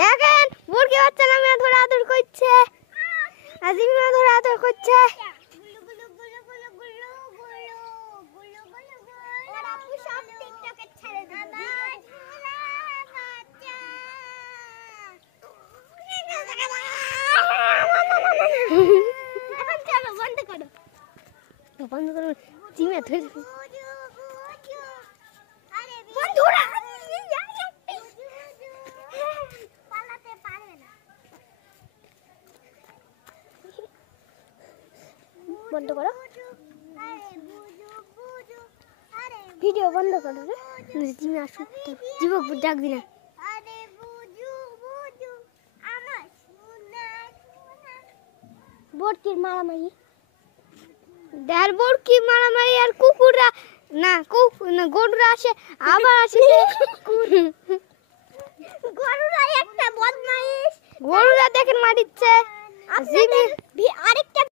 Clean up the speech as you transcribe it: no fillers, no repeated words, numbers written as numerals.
দেখেন মুরগি বাচ্চা নামে ধরে আদর করছে, আজিমা ধরে আদর করছে। বন্ধ করো, জিমে ধরে বন্ধ করো, ভিডিও বন্ধ করো রে। জিমে আসুক, জীবক ডাকবি না। বড়কির মারামারি, দেড় বড়কি মারামারি। আর কুকুররা না, গরুরা আসে আবার আসে। গরুরা একটা বদমাইশ, গরুরা দেখেন মারিচ্ছে।